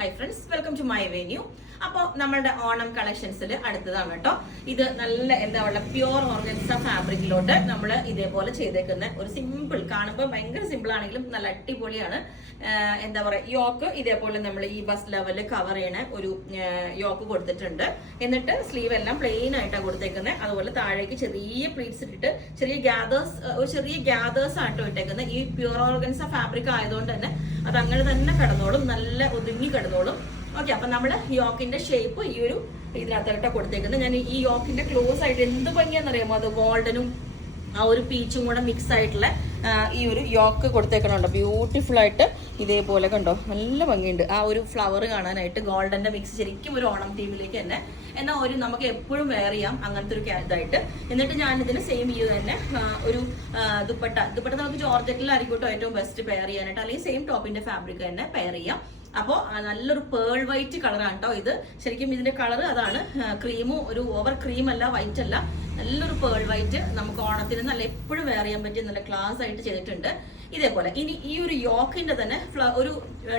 Hi friends, welcome to my venue. അപ്പോൾ നമ്മുടെ ഓണം കളക്ഷൻസിൽ അടുത്തതാണ് കേട്ടോ. ഇത് നല്ല എന്താ പറയുക പ്യുവർ ഓർഗൻസ ഫാബ്രിക്കിലോട്ട് നമ്മൾ ഇതേപോലെ ചെയ്തേക്കുന്ന ഒരു സിമ്പിൾ, കാണുമ്പോൾ ഭയങ്കര സിമ്പിൾ ആണെങ്കിലും നല്ല അടിപൊളിയാണ്. എന്താ പറയുക യോക്ക് ഇതേപോലെ നമ്മൾ ഈ ബസ് ലെവലിൽ കവർ ചെയ്യണ ഒരു യോക്ക് കൊടുത്തിട്ടുണ്ട്. എന്നിട്ട് സ്ലീവ് എല്ലാം പ്ലെയിൻ ആയിട്ടാണ് കൊടുത്തേക്കുന്നത്. അതുപോലെ താഴേക്ക് ചെറിയ പ്ലീറ്റ്സ് ഇട്ടിട്ട് ചെറിയ ഗ്യാദേഴ്സ് ആയിട്ടോ ഇട്ടേക്കുന്നത്. ഈ പ്യുവർ ഓർഗൻസ ഫാബ്രിക് ആയതുകൊണ്ട് തന്നെ അത് അങ്ങനെ തന്നെ കിടന്നോളും, നല്ല ഒതുങ്ങി കിടന്നോളും. ഓക്കെ, അപ്പൊ നമ്മള് യോക്കിന്റെ ഷേപ്പ് ഈ ഒരു ഇതിനകത്തായിട്ടാണ് കൊടുത്തേക്കുന്നത്. ഞാൻ ഈ യോക്കിന്റെ ക്ലോസ് ആയിട്ട് എന്ത് ഭംഗിയാണെന്നറിയാമോ, അത് ഗോൾഡനും ആ ഒരു പീച്ചും കൂടെ മിക്സ് ആയിട്ടുള്ള ഈ ഒരു യോക്ക് കൊടുത്തേക്കണുണ്ടോ, ബ്യൂട്ടിഫുൾ ആയിട്ട് ഇതേപോലെ കണ്ടോ, നല്ല ഭംഗിയുണ്ട്. ആ ഒരു ഫ്ലവർ കാണാനായിട്ട് ഗോൾഡന്റെ മിക്സ് ശരിക്കും ഒരു ഓണം തീമിലേക്ക് തന്നെ എന്നാൽ ഒരു നമുക്ക് എപ്പോഴും വെയർ ചെയ്യാം അങ്ങനത്തെ ഒരു ഇതായിട്ട്. എന്നിട്ട് ഞാൻ ഇതിന് സെയിം ഈ തന്നെ ഒരു ദുപ്പട്ട നമുക്ക് ജോർജറ്റിലായിരിക്കും കേട്ടോ ഏറ്റവും ബെസ്റ്റ് പെയർ ചെയ്യാനായിട്ട്, അല്ലെങ്കിൽ സെയിം ടോപ്പിന്റെ ഫാബ്രിക് തന്നെ പെയർ ചെയ്യാം. അപ്പോൾ നല്ലൊരു പേൾ വൈറ്റ് കളറാണ് കേട്ടോ ഇത്. ശരിക്കും ഇതിന്റെ കളർ അതാണ്, ക്രീമും ഒരു ഓവർ ക്രീം അല്ല, വൈറ്റ് അല്ല, നല്ലൊരു പേൾ വൈറ്റ്. നമുക്ക് ഓണത്തിന് നല്ല എപ്പോഴും വെയർ ചെയ്യാൻ പറ്റിയ നല്ല ക്ലാസ് ആയിട്ട് ചെയ്തിട്ടുണ്ട്. ഇതേപോലെ ഇനി ഈ ഒരു യോക്കിന്റെ തന്നെ ഒരു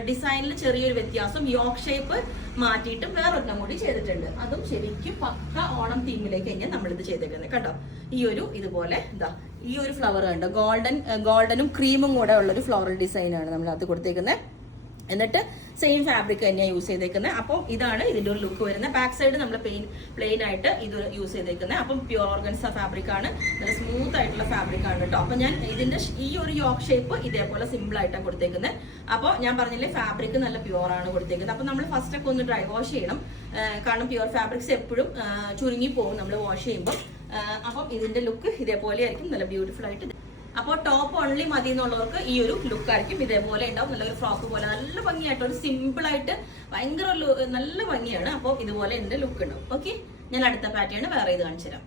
ഡിസൈനിൽ ചെറിയൊരു വ്യത്യാസം, യോക്ക് ഷേപ്പ് മാറ്റിയിട്ട് വേറൊരെണ്ണം കൂടി ചെയ്തിട്ടുണ്ട്. അതും ശരിക്കും പക്ക ഓണം തീമിലേക്ക് കഴിഞ്ഞാൽ നമ്മളിത് ചെയ്തേക്കുന്നത് കണ്ടോ. ഈ ഒരു ഇതുപോലെ ഇതാ ഈ ഒരു ഫ്ലവർ കണ്ടോ, ഗോൾഡനും ക്രീമും കൂടെ ഉള്ളൊരു ഫ്ലോറൽ ഡിസൈനാണ് നമ്മൾ അത് കൊടുത്തേക്കുന്നത്. എന്നിട്ട് സെയിം ഫാബ്രിക് തന്നെയാണ് യൂസ് ചെയ്തേക്കുന്നത്. അപ്പം ഇതാണ് ഇതിന്റെ ഒരു ലുക്ക് വരുന്നത്. ബാക്ക് സൈഡ് നമ്മൾ പ്ലെയിൻ ആയിട്ട് ഇത് യൂസ് ചെയ്തേക്കുന്നത്. അപ്പം പ്യുവർ ഓർഗൻസ ഫാബ്രിക് ആണ്, നല്ല സ്മൂത്ത് ആയിട്ടുള്ള ഫാബ്രിക് ആണ് കേട്ടോ. അപ്പൊ ഞാൻ ഇതിന്റെ ഈ ഒരു യോക്ക് ഷേപ്പ് ഇതേപോലെ സിമ്പിൾ ആയിട്ടാണ് കൊടുത്തേക്കുന്നത്. അപ്പോൾ ഞാൻ പറഞ്ഞില്ലേ ഫാബ്രിക് നല്ല പ്യുവർ ആണ് കൊടുത്തേക്കുന്നത്. അപ്പൊ നമ്മൾ ഫസ്റ്റ് ഒക്കെ ഒന്ന് ഡ്രൈ വാഷ് ചെയ്യണം, കാരണം പ്യുവർ ഫാബ്രിക്സ് എപ്പോഴും ചുരുങ്ങി പോകും നമ്മൾ വാഷ് ചെയ്യുമ്പോൾ. അപ്പം ഇതിന്റെ ലുക്ക് ഇതേപോലെ ആയിരിക്കും, നല്ല ബ്യൂട്ടിഫുൾ ആയിട്ട്. അപ്പോൾ ടോപ്പ് ഓൺലി മതി എന്നുള്ളവർക്ക് ഈ ഒരു ലുക്ക് ആയിരിക്കും ഇതേപോലെ ഉണ്ടാവും. നല്ലൊരു ഫ്രോക്ക് പോലെ നല്ല ഭംഗിയായിട്ട് ഒരു സിമ്പിൾ ആയിട്ട് ഭയങ്കര നല്ല ഭംഗിയാണ്. അപ്പോൾ ഇതുപോലെ എന്റെ ലുക്ക് ഉണ്ടാവും. ഓക്കെ, ഞാൻ അടുത്ത പാറ്റേൺ വേറെ ഇത് കാണിച്ചു തരാം.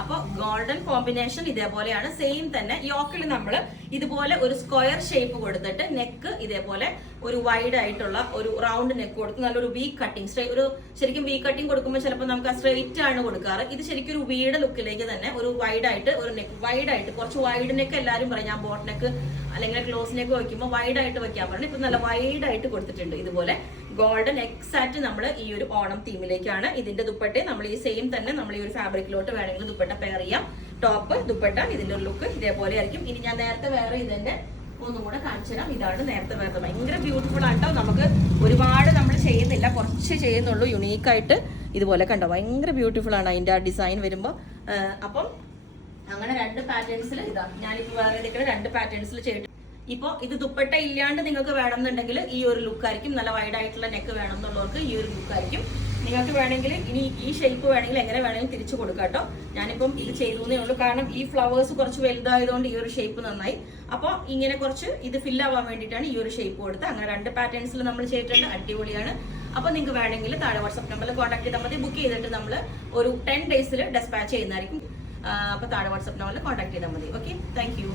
അപ്പോൾ ഗോൾഡൻ കോമ്പിനേഷൻ ഇതേപോലെയാണ്. സെയിം തന്നെ യോക്കിൽ നമ്മൾ ഇതുപോലെ ഒരു സ്ക്വയർ ഷേപ്പ് കൊടുത്തിട്ട് നെക്ക് ഇതേപോലെ ഒരു വൈഡ് ആയിട്ടുള്ള ഒരു റൗണ്ട് നെക്ക് കൊടുത്ത് നല്ലൊരു വീ കട്ടിങ്, ഒരു ശരിക്കും വീ കട്ടിങ് കൊടുക്കുമ്പോൾ ചിലപ്പോൾ നമുക്ക് ആ സ്ട്രെയിറ്റ് ആണ് കൊടുക്കാറ്. ഇത് ശരിക്കും ഒരു വീട് ലുക്കിലേക്ക് തന്നെ ഒരു വൈഡ് ആയിട്ട് ഒരു നെക്ക്, വൈഡ് ആയിട്ട് കുറച്ച് വൈഡ് നെക്ക് എല്ലാവരും പറയും, ഞാൻ ബോട്ട് നെക്ക് അല്ലെങ്കിൽ ക്ലോസ് നെക്ക് വയ്ക്കുമ്പോൾ വൈഡ് ആയിട്ട് വെക്കാൻ പറഞ്ഞു. ഇപ്പൊ നല്ല വൈഡ് ആയിട്ട് കൊടുത്തിട്ടുണ്ട് ഇതുപോലെ ഗോൾഡൻ. എക്സാക്ട് നമ്മൾ ഈ ഒരു ഓണം തീമിലേക്കാണ്. ഇതിന്റെ ദുപ്പട്ടെ നമ്മൾ ഈ സെയിം തന്നെ നമ്മൾ ഈ ഒരു ഫാബ്രിക്കിലോട്ട് വേണമെങ്കിൽ ദുപ്പട്ട പെയർ ചെയ്യാം. ടോപ്പ് ദുപ്പട്ട ഇതിന്റെ ഒരു ലുക്ക് ഇതേപോലെ ആയിരിക്കും. ഇനി ഞാൻ നേരത്തെ വേറെ ഇതിന്റെ ഒന്നും കൂടെ കാണിച്ചു തരാം. ഇതാണ് നേരത്തെ വേറെ, ഭയങ്കര ബ്യൂട്ടിഫുൾ ആട്ടോ. നമുക്ക് ഒരുപാട് നമ്മൾ ചെയ്യുന്നില്ല, കുറച്ച് ചെയ്യുന്നുള്ളൂ. യുണീക്കായിട്ട് ഇതുപോലെ കണ്ടോ, ഭയങ്കര ബ്യൂട്ടിഫുൾ ആണ് അതിന്റെ ആ ഡിസൈൻ വരുമ്പോൾ. അപ്പം അങ്ങനെ രണ്ട് പാറ്റേൺസിൽ ഇതാ ഞാനിപ്പോ വേറെ ഏതൊക്കെ രണ്ട് പാറ്റേൺസിൽ ചെയ്തിട്ട്. ഇപ്പോൾ ഇത് ദുപ്പട്ട ഇല്ലാണ്ട് നിങ്ങൾക്ക് വേണമെന്നുണ്ടെങ്കിൽ ഈ ഒരു ലുക്ക് ആയിരിക്കും. നല്ല വൈഡ് ആയിട്ടുള്ള നെക്ക് വേണം എന്നുള്ളവർക്ക് ഈ ഒരു ലുക്ക് ആയിരിക്കും. നിങ്ങൾക്ക് വേണമെങ്കിൽ ഇനി ഈ ഷേപ്പ് വേണമെങ്കിൽ എങ്ങനെ വേണമെങ്കിൽ തിരിച്ചു കൊടുക്കാം കേട്ടോ. ഞാനിപ്പം ഇത് ചെയ്തേ ഉള്ളൂ, കാരണം ഈ ഫ്ലവേഴ്സ് കുറച്ച് വലുതായതുകൊണ്ട് ഈ ഒരു ഷേപ്പ് നന്നായി. അപ്പോൾ ഇങ്ങനെ കുറച്ച് ഇത് ഫില്ലാവാൻ വേണ്ടിയിട്ടാണ് ഈ ഒരു ഷേപ്പ് കൊടുത്തത്. അങ്ങനെ രണ്ട് പാറ്റേൺസിൽ നമ്മൾ ചെയ്തിട്ടുണ്ട്, അടിപൊളിയാണ്. അപ്പോൾ നിങ്ങൾക്ക് വേണമെങ്കിൽ താഴെ വാട്സ്ആപ്പ് നമ്പറിൽ കോൺടാക്ട് ചെയ്താൽ മതി. ബുക്ക് ചെയ്തിട്ട് നമ്മൾ ഒരു 10 days ഡെസ്പാച്ച് ചെയ്യുന്നതായിരിക്കും. അപ്പോൾ താഴെ വാട്സ്ആപ്പ് നമ്പറിൽ കോൺടാക്ട് ചെയ്താൽ മതി. Okay, thank you.